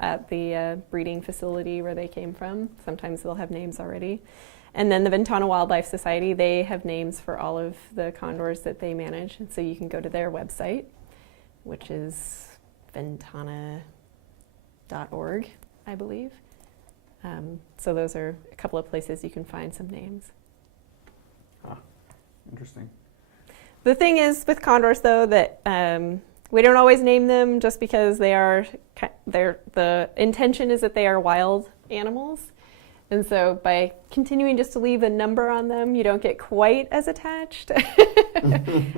at the breeding facility where they came from. Sometimes they'll have names already. And then the Ventana Wildlife Society, they have names for all of the condors that they manage. And so you can go to their website, which is ventana.org, I believe. So those are a couple of places you can find some names. Interesting. The thing is with condors, though, that we don't always name them just because the intention is that they are wild animals. And so by continuing just to leave a number on them, you don't get quite as attached.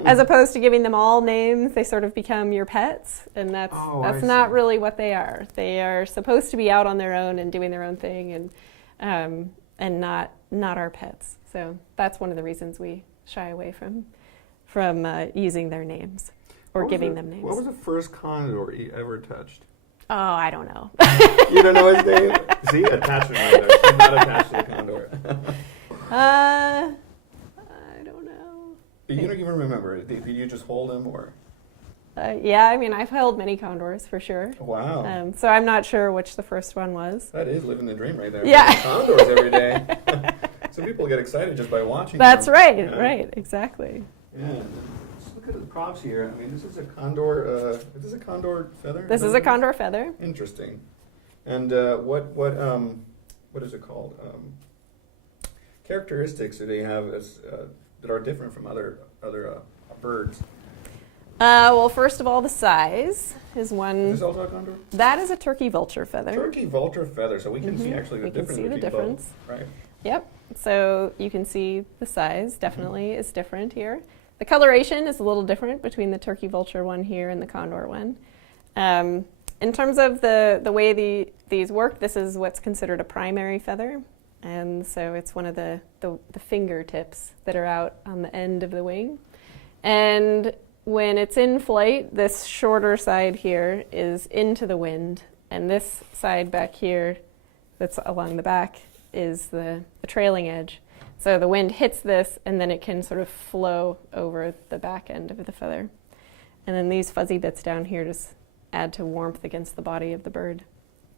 As opposed to giving them all names, they sort of become your pets. And that's not really what they are. They are supposed to be out on their own and doing their own thing and not our pets. So that's one of the reasons we shy away from using their names or giving them names. What was the first condor you ever touched? Oh, I don't know. You don't know his name? See, attachment right there. She's not attached to the condor. I don't know. You don't even remember. Did you just hold him or? Yeah, I mean, I've held many condors for sure. Wow. So I'm not sure which the first one was. That is living the dream right there. Yeah. Condors every day. Some people get excited just by watching That's them. right, Yeah. right, exactly. Yeah. Just look at the props here. I mean, this is a condor. Is this a condor feather? This is a condor feather. Interesting. And what is it called? Characteristics do they have that are different from other birds? Well, first of all, the size is one. Is this also a condor? That is a turkey vulture feather. Turkey vulture feather. So we can see actually the difference. We can see the difference. Both, right. Yep. So you can see the size definitely is different here. The coloration is a little different between the turkey vulture one here and the condor one. In terms of the way these work, this is what's considered a primary feather. And so it's one of the fingertips that are out on the end of the wing. And when it's in flight, this shorter side here is into the wind. And this side back here that's along the back is the trailing edge. So the wind hits this, and then it can sort of flow over the back end of the feather. And then these fuzzy bits down here just add to warmth against the body of the bird.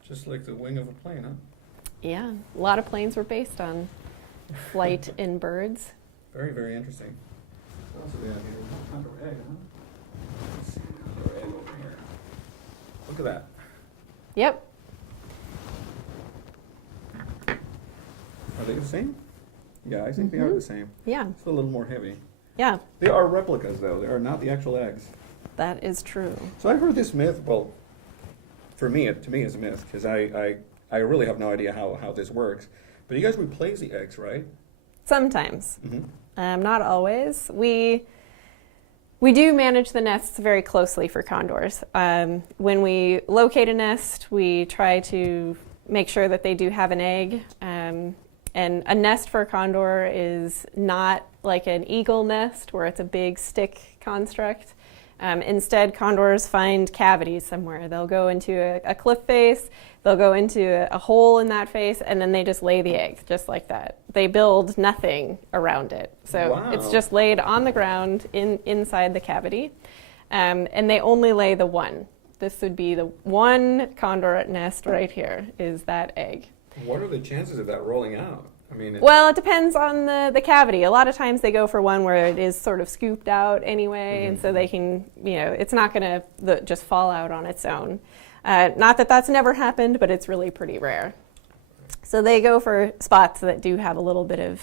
Just like the wing of a plane, huh? Yeah, a lot of planes were based on flight in birds. Very, very interesting. What else do we have here? Condor egg, huh? Let's see, condor egg over here. Look at that. Yep. Are they the same? Yeah, I think they are the same. Yeah. It's a little more heavy. Yeah. They are replicas, though. They are not the actual eggs. That is true. So I heard this myth. Well, to me, it's a myth because I really have no idea how this works. But you guys replace the eggs, right? Sometimes. Mm-hmm. Not always. We do manage the nests very closely for condors. When we locate a nest, we try to make sure that they do have an egg. And a nest for a condor is not like an eagle nest where it's a big stick construct. Instead, condors find cavities somewhere. They'll go into a cliff face, they'll go into a hole in that face, and then they just lay the egg, just like that. They build nothing around it. So It's just laid on the ground inside the cavity. And they only lay the one. This would be the one condor nest right here, is that egg. What are the chances of that rolling out? I mean, well, it depends on the cavity. A lot of times they go for one where it is sort of scooped out anyway, and so they can, it's not going to just fall out on its own. Not that that's never happened, but it's really pretty rare. So they go for spots that do have a little bit of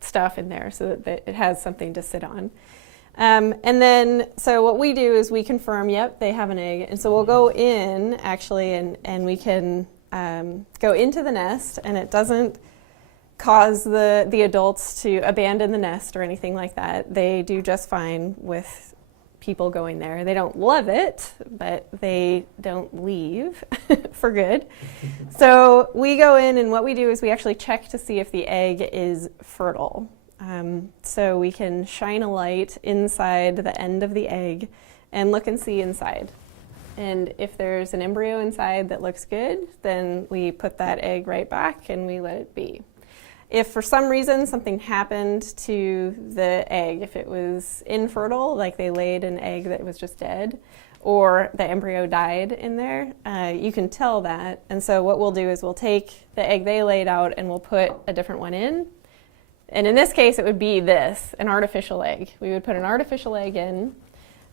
stuff in there so that it has something to sit on. And then, so what we do is we confirm, yep, they have an egg. And so we'll go in, actually, and we can go into the nest, and it doesn't cause the adults to abandon the nest or anything like that. They do just fine with people going there. They don't love it, but they don't leave for good. So we go in, and what we do is we actually check to see if the egg is fertile. So we can shine a light inside the end of the egg and look and see inside. And if there's an embryo inside that looks good, then we put that egg right back and we let it be. If for some reason something happened to the egg, if it was infertile, like they laid an egg that was just dead, or the embryo died in there, you can tell that. And so what we'll do is we'll take the egg they laid out and we'll put a different one in. And in this case, it would be an artificial egg. We would put an artificial egg in,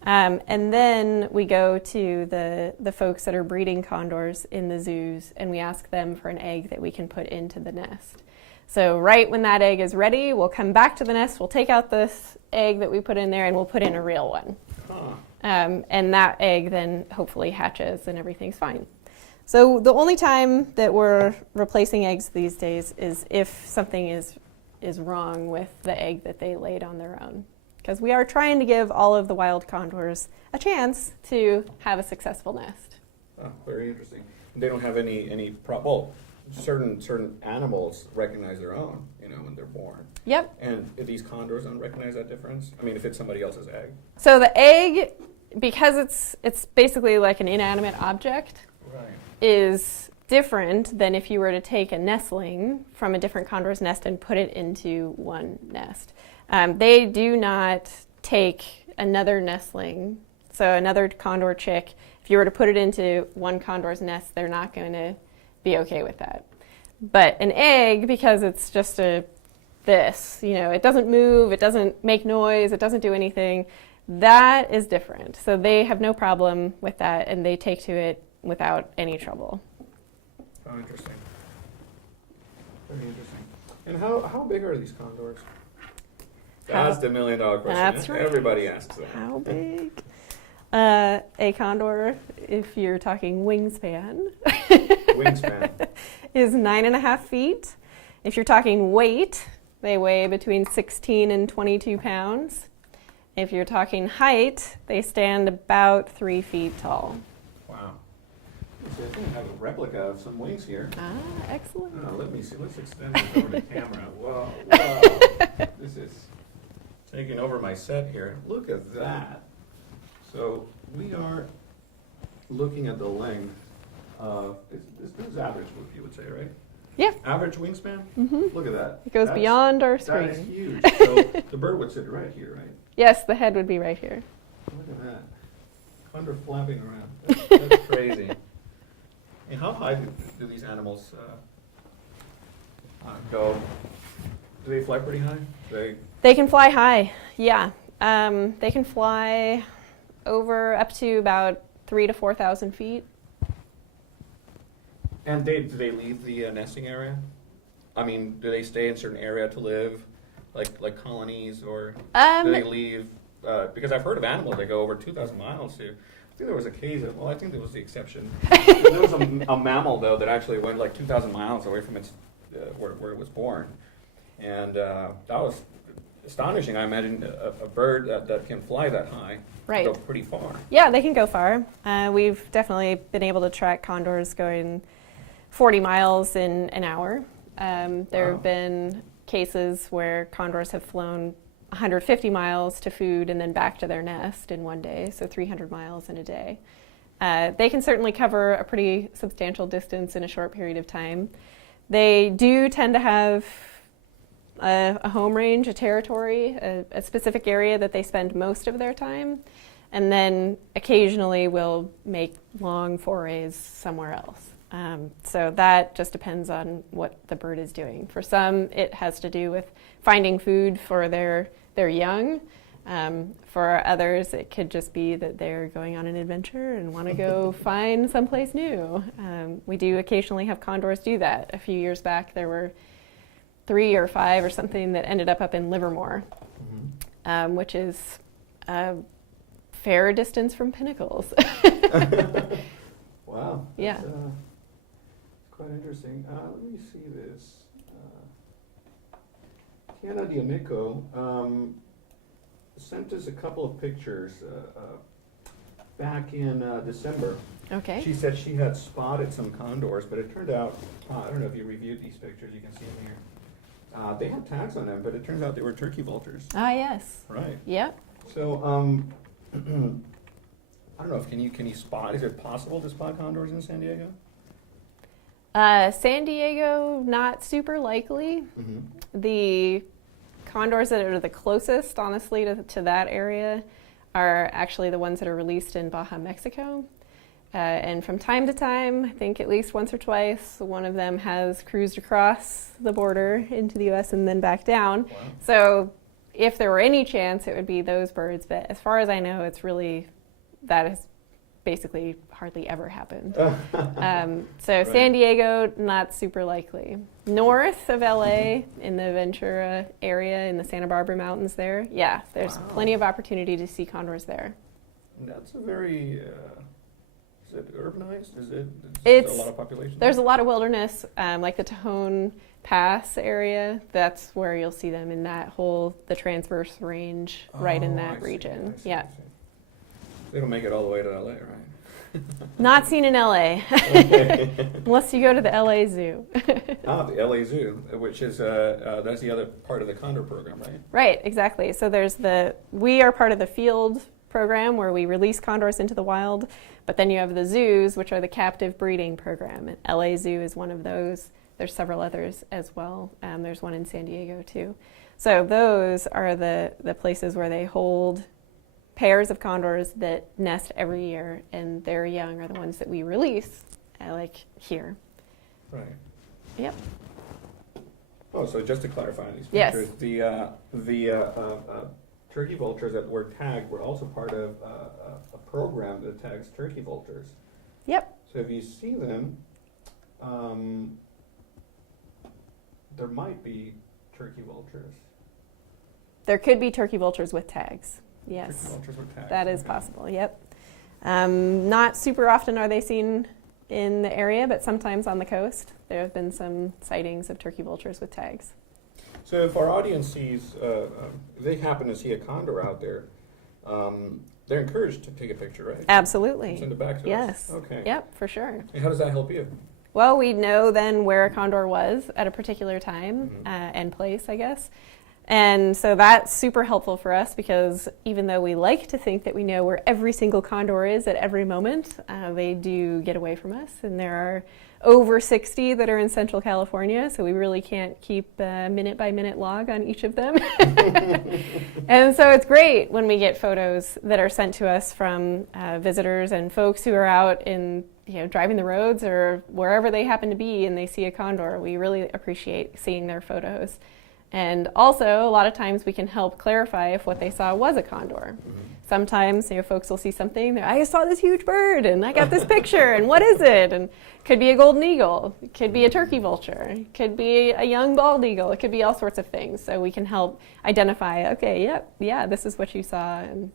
and then we go to the folks that are breeding condors in the zoos, and we ask them for an egg that we can put into the nest. So right when that egg is ready, we'll come back to the nest, we'll take out this egg that we put in there, and we'll put in a real one. And that egg then hopefully hatches and everything's fine. So the only time that we're replacing eggs these days is if something is wrong with the egg that they laid on their own. Because we are trying to give all of the wild condors a chance to have a successful nest. Oh, very interesting. They don't have any well, certain animals recognize their own, when they're born. Yep. And if these condors don't recognize that difference? I mean, if it's somebody else's egg. So the egg, because it's basically like an inanimate object, Right. is different than if you were to take a nestling from a different condor's nest and put it into one nest. They do not take another nestling, so another condor chick, if you were to put it into one condor's nest, they're not going to be okay with that. But an egg, because it's just it doesn't move, it doesn't make noise, it doesn't do anything, that is different. So they have no problem with that, and they take to it without any trouble. Oh, interesting. Very interesting. And how big are these condors? That's the $1 million question. That's right. Everybody asks that. How big? A condor, if you're talking wingspan, is 9.5 feet. If you're talking weight, they weigh between 16 and 22 pounds. If you're talking height, they stand about 3 feet tall. Wow. I think I have a replica of some wings here. Ah, excellent. Oh, let me see. Let's extend this over the camera. Whoa. This is taking over my set here. Look at that. So we are looking at the length of, this is average, you would say, right? Yeah. Average wingspan? Mm-hmm. Look at that. It goes beyond our screen. That is huge. So the bird would sit right here, right? Yes, the head would be right here. Look at that. Condor flapping around. That's crazy. And how high do these animals go? Do they fly pretty high? They can fly high, yeah. They can fly up to about 3,000 to 4,000 feet. And do they leave the nesting area? I mean, do they stay in a certain area to live, like colonies, or do they leave? Because I've heard of animals that go over 2,000 miles to. I think there was a case of, I think there was the exception. There was a mammal, though, that actually went like 2,000 miles away from its where it was born. And that was astonishing. I imagine a bird that can fly that high right. go pretty far. Yeah, they can go far. We've definitely been able to track condors going 40 miles in an hour. There have been cases where condors have flown 150 miles to food and then back to their nest in one day, so 300 miles in a day. They can certainly cover a pretty substantial distance in a short period of time. They do tend to have a home range, a territory, a specific area that they spend most of their time, and then occasionally will make long forays somewhere else. So that just depends on what the bird is doing. For some, it has to do with finding food for their young. For others, it could just be that they're going on an adventure and want to go find someplace new. We do occasionally have condors do that. A few years back, there were 3 or 5 or something that ended up in Livermore, which is a fair distance from Pinnacles. Wow. Yeah. Quite interesting. Let me see this. Tiana Diamico sent us a couple of pictures back in December. Okay. She said she had spotted some condors, but it turned out, I don't know if you reviewed these pictures, you can see them here. They had tags on them, but it turns out they were turkey vultures. Ah, yes. Right. Yep. So, I don't know if can you spot, is it possible to spot condors in San Diego? San Diego, not super likely. The condors that are the closest, honestly, to that area are actually the ones that are released in Baja, Mexico. And from time to time, I think at least once or twice, one of them has cruised across the border into the U.S. and then back down. Wow. So if there were any chance, it would be those birds. But as far as I know, that has basically hardly ever happened. So Right. San Diego, not super likely. North of LA, in the Ventura area, in the Santa Barbara Mountains there, yeah, there's plenty of opportunity to see condors there. That's a very, is it urbanized? Is it It's a lot of population? There's a lot of wilderness, like the Tejon Pass area. That's where you'll see them in the transverse range, right in that region. I see. Yeah. They don't make it all the way to LA, right? Not seen in LA, unless you go to the LA Zoo. The LA Zoo, which is that's the other part of the Condor program, right? Right, exactly. So we are part of the field program where we release condors into the wild, but then you have the zoos, which are the captive breeding program. And LA Zoo is one of those. There's several others as well. There's one in San Diego too. So those are the places where they hold pairs of condors that nest every year, and their young are the ones that we release, like here. Right. Yep. Oh, so just to clarify on these Yes. pictures, the turkey vultures that were tagged were also part of a program that tags turkey vultures. Yep. So if you see them, there might be turkey vultures. There could be turkey vultures with tags. Turkey Yes. vultures with tags. That is okay. possible, yep. Not super often are they seen in the area, but sometimes on the coast. There have been some sightings of turkey vultures with tags. So if our audience sees, if they happen to see a condor out there, they're encouraged to take a picture, right? Absolutely. Send it back to Yes. us. Okay. Yep, for sure. And how does that help you? Well, we know then where a condor was at a particular time Mhm. and place, I guess. And so that's super helpful for us because even though we like to think that we know where every single condor is at every moment, they do get away from us. And there are over 60 that are in Central California, so we really can't keep a minute-by-minute log on each of them. And so it's great when we get photos that are sent to us from visitors and folks who are out in driving the roads or wherever they happen to be and they see a condor. We really appreciate seeing their photos. And also, a lot of times we can help clarify if what they saw was a condor. Mm-hmm. Sometimes, folks will see something, I saw this huge bird, and I got this picture, and what is it? And it could be a golden eagle, it could be a turkey vulture, it could be a young bald eagle, it could be all sorts of things. So we can help identify, okay, yeah, this is what you saw, and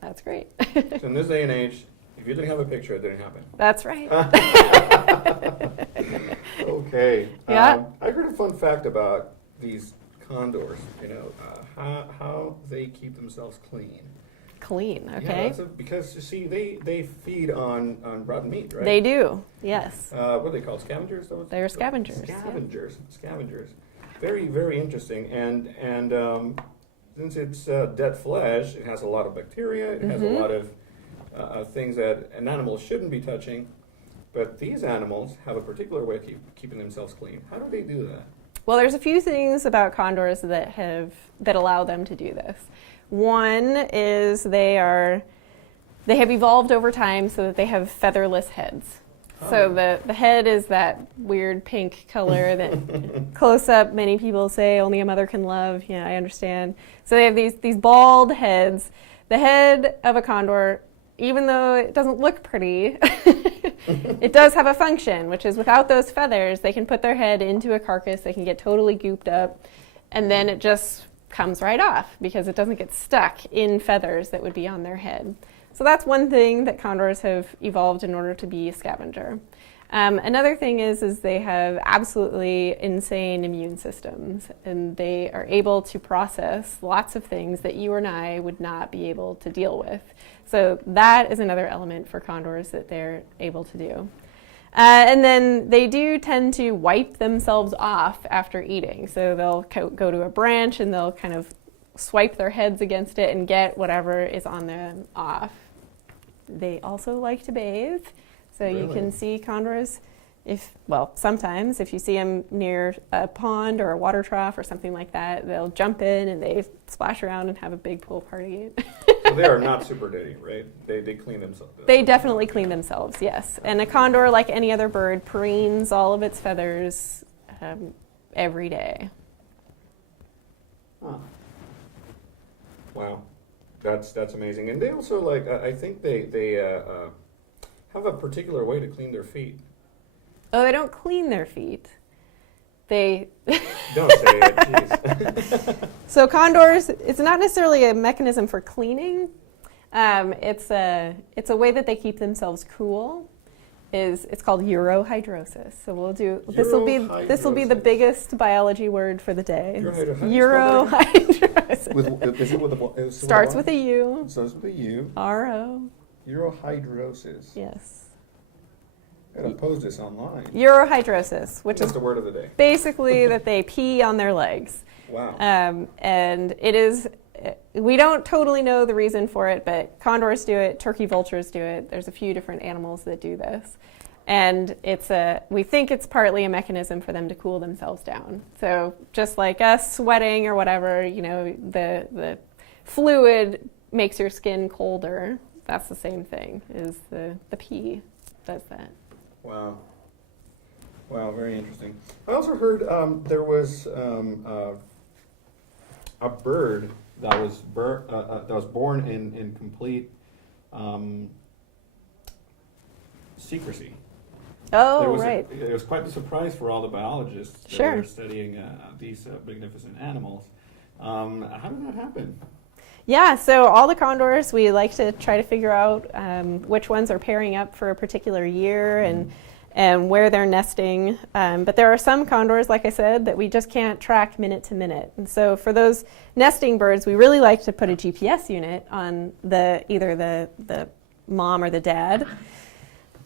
that's great. So in this day and age, if you didn't have a picture, it didn't happen. That's right. Okay. Yeah. I heard a fun fact about these condors, how they keep themselves clean. Clean, okay. Yeah, because you see, they feed on rotten meat, right? They do, yes. What are they called? Scavengers? They're scavengers. Yeah. Scavengers. Very, very interesting. And since it's dead flesh, it has a lot of bacteria. It has a lot of things that an animal shouldn't be touching. But these animals have a particular way of keeping themselves clean. How do they do that? Well, there's a few things about condors that allow them to do this. One is they have evolved over time so that they have featherless heads. Oh. So the head is that weird pink color that close up many people say only a mother can love. Yeah, I understand. So they have these bald heads. The head of a condor, even though it doesn't look pretty, it does have a function, which is without those feathers, they can put their head into a carcass, they can get totally gooped up, and then it just comes right off because it doesn't get stuck in feathers that would be on their head. So that's one thing that condors have evolved in order to be a scavenger. Another thing is they have absolutely insane immune systems, and they are able to process lots of things that you and I would not be able to deal with. So that is another element for condors that they're able to do. And then they do tend to wipe themselves off after eating. So they'll go to a branch and they'll kind of swipe their heads against it and get whatever is on them off. They also like to bathe. So Really? You can see condors Sometimes if you see them near a pond or a water trough or something like that, they'll jump in and they splash around and have a big pool party. So they are not super dirty, right? They clean themselves. They definitely clean themselves, yes. And a condor, like any other bird, preens all of its feathers every day. Huh. Wow, that's amazing. And they also I think they have a particular way to clean their feet. Oh, they don't clean their feet. They don't say it, jeez. So condors, it's not necessarily a mechanism for cleaning. It's a way that they keep themselves cool. It's called urohydrosis. So we'll do this will be the biggest biology word for the day. Urohydrosis. Starts with a U. Starts with a U. R-O. Urohydrosis. Yes. I gotta post this online. Urohydrosis, which is the word of the day. Basically that they pee on their legs. Wow. And it is. We don't totally know the reason for it, but condors do it, turkey vultures do it. There's a few different animals that do this. And we think it's partly a mechanism for them to cool themselves down. So just like us sweating or whatever, the fluid makes your skin colder. That's the same thing, is the pee does that. Wow. Wow, very interesting. I also heard there was a bird that was born in complete secrecy. Oh, right. It was quite a surprise for all the biologists that were studying these magnificent animals. How did that happen? Yeah, so all the condors, we like to try to figure out which ones are pairing up for a particular year and where they're nesting. But there are some condors, like I said, that we just can't track minute to minute. And so for those nesting birds, we really like to put a GPS unit on either the mom or the dad.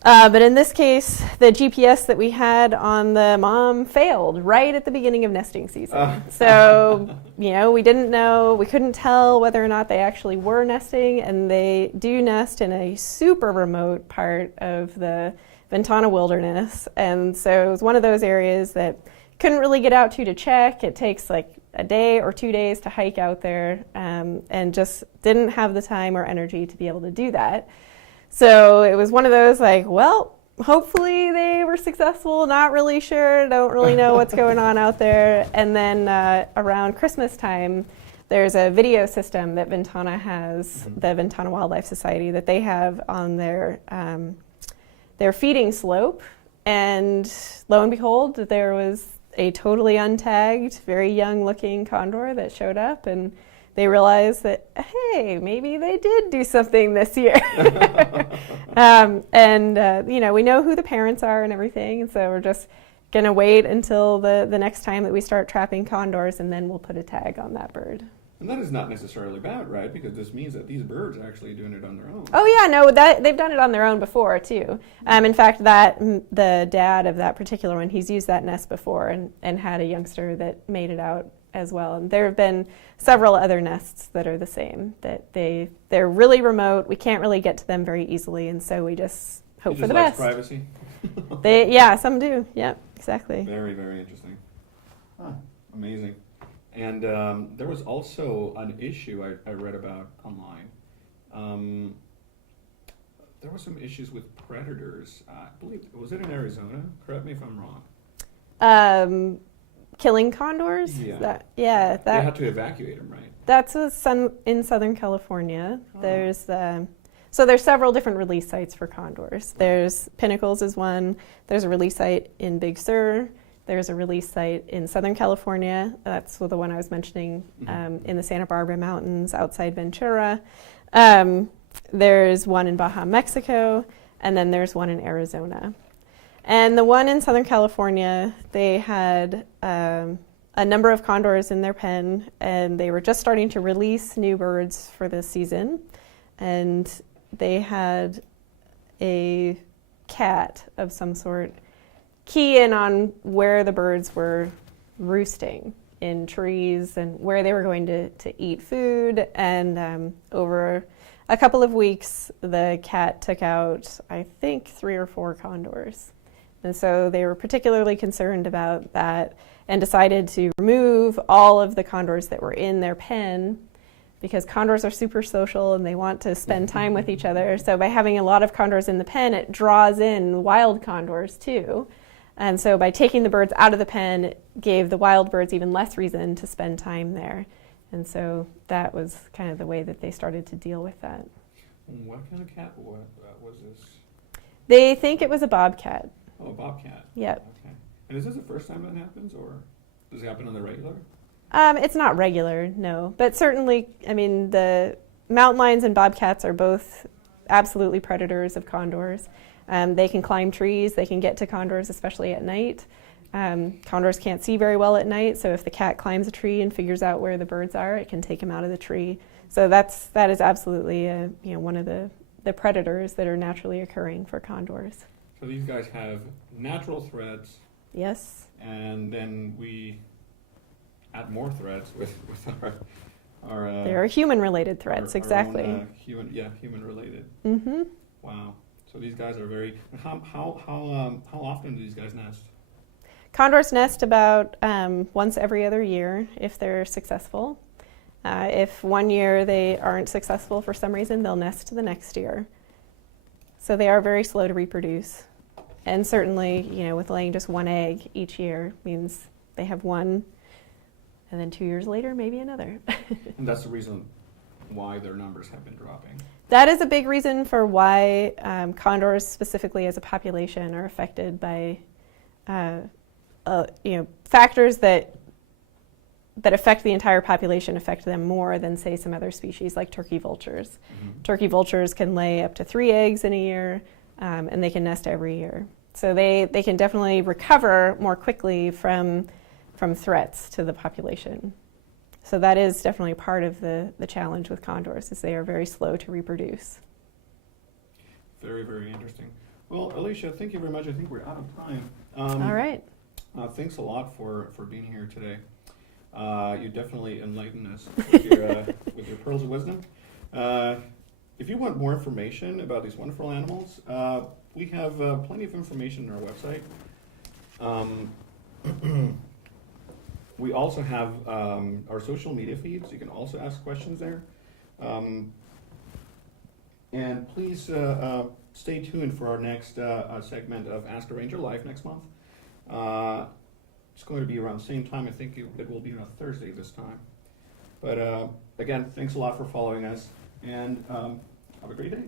But in this case, the GPS that we had on the mom failed right at the beginning of nesting season. So, we didn't know, we couldn't tell whether or not they actually were nesting, and they do nest in a super remote part of the Ventana wilderness. And so it was one of those areas that couldn't really get out to check. It takes like a day or 2 days to hike out there, and just didn't have the time or energy to be able to do that. So it was one of those hopefully they were successful, not really sure, don't really know what's going on out there. And then around Christmas time, there's a video system that Ventana has, the Ventana Wildlife Society, that they have on their feeding slope. And lo and behold, there was a totally untagged, very young looking condor that showed up, and they realized that, hey, maybe they did do something this year. We know who the parents are and everything, and so we're just going to wait until the next time that we start trapping condors, and then we'll put a tag on that bird. And that is not necessarily bad, right? Because this means that these birds are actually doing it on their own. Oh, yeah, no, they've done it on their own before, too. In fact, the dad of that particular one, he's used that nest before and had a youngster that made it out as well. And there have been several other nests that are the same, that they're really remote. We can't really get to them very easily, and so we just hope for the best. Privacy? Some do. Yeah, exactly. Very, very interesting. Amazing. And there was also an issue I read about online. There were some issues with predators. I believe, was it in Arizona? Correct me if I'm wrong. Killing condors? Yeah. They had to evacuate them, right? That's in Southern California. There's several different release sites for condors. There's Pinnacles is one. There's a release site in Big Sur. There's a release site in Southern California. That's the one I was mentioning, in the Santa Barbara Mountains outside Ventura. There's one in Baja, Mexico, and then there's one in Arizona. And the one in Southern California, they had a number of condors in their pen, and they were just starting to release new birds for this season. And they had a cat of some sort key in on where the birds were roosting in trees and where they were going to eat food. And over a couple of weeks, the cat took out, I think, 3 or 4 condors. And so they were particularly concerned about that and decided to remove all of the condors that were in their pen, because condors are super social and they want to spend time with each other. So by having a lot of condors in the pen, it draws in wild condors too. And so by taking the birds out of the pen, it gave the wild birds even less reason to spend time there. And so that was kind of the way that they started to deal with that. What kind of cat was this? They think it was a bobcat. Oh, a bobcat. Yep. Okay. And is this the first time that happens, or does it happen on the regular? It's not regular, no. But certainly, I mean, the mountain lions and bobcats are both absolutely predators of condors. They can climb trees, they can get to condors, especially at night. Condors can't see very well at night, so if the cat climbs a tree and figures out where the birds are, it can take them out of the tree. So that is absolutely one of the predators that are naturally occurring for condors. So these guys have natural threats. Yes. And then we add more threats with our there are human-related threats, exactly. Our own, human-related. Mm-hmm. Wow. So these guys are very. How often do these guys nest? Condors nest about once every other year if they're successful. If one year they aren't successful for some reason, they'll nest the next year. So they are very slow to reproduce. And certainly, with laying just one egg each year means they have one, and then 2 years later, maybe another. And that's the reason why their numbers have been dropping. That is a big reason for why condors, specifically as a population, are affected by factors that affect the entire population affect them more than, say, some other species like turkey vultures. Mm-hmm. Turkey vultures can lay up to 3 eggs in a year, and they can nest every year. So they can definitely recover more quickly from threats to the population. So that is definitely part of the challenge with condors, is they are very slow to reproduce. Very, very interesting. Well, Alacia, thank you very much. I think we're out of time. All right. Thanks a lot for being here today. You definitely enlightened us with your pearls of wisdom. If you want more information about these wonderful animals, we have plenty of information on our website. We also have our social media feeds. You can also ask questions there. And please stay tuned for our next segment of Ask a Ranger Live next month. It's going to be around the same time. I think it will be on a Thursday this time. But again, thanks a lot for following us, and have a great day.